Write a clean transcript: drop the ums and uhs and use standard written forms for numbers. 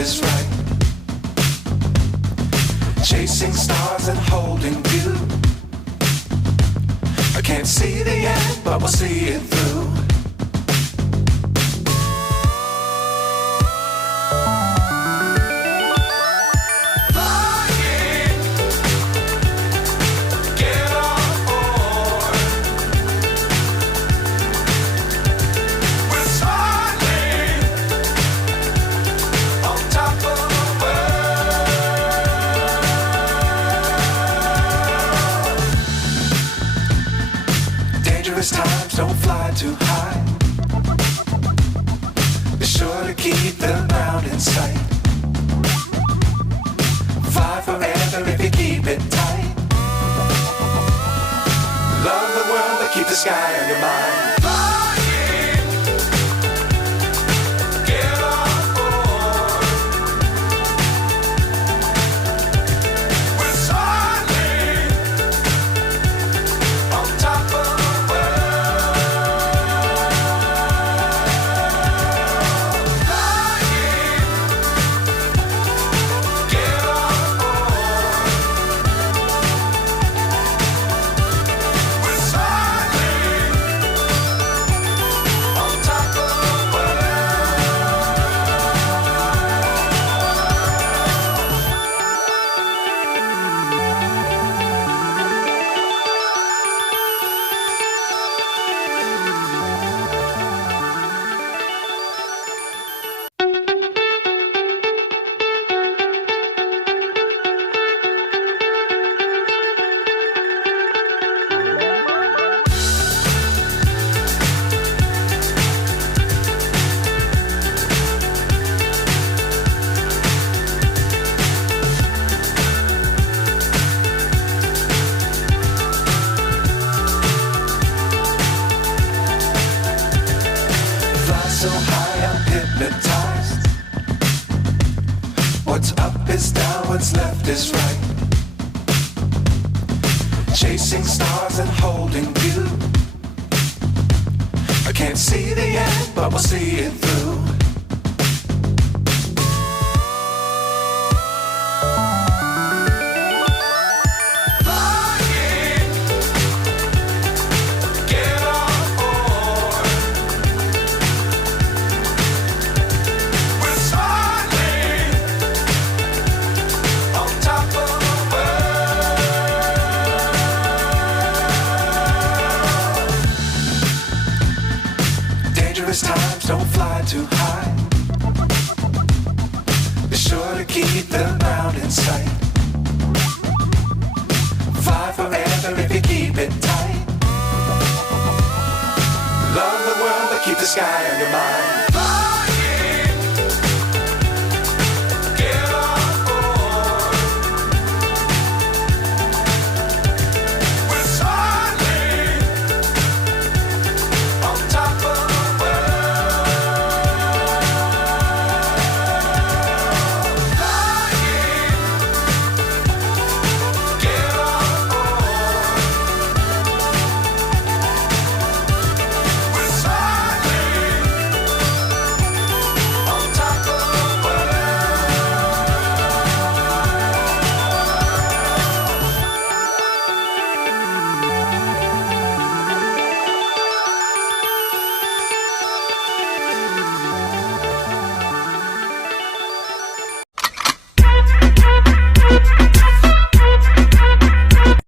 is right. Chasing stars and holding you. I can't see the end, but we'll see it through. Times don't fly too high. Be sure to keep the ground in sight. Fly forever if you keep it tight. Love the world but keep the sky on your mind. So high I'm hypnotized. What's up is down, what's left is right. Chasing stars and holding you. I can't see the end, but we'll see it through. Times don't fly too high. Be sure to keep the ground in sight. Fly forever if you keep it tight. Love the world but keep the sky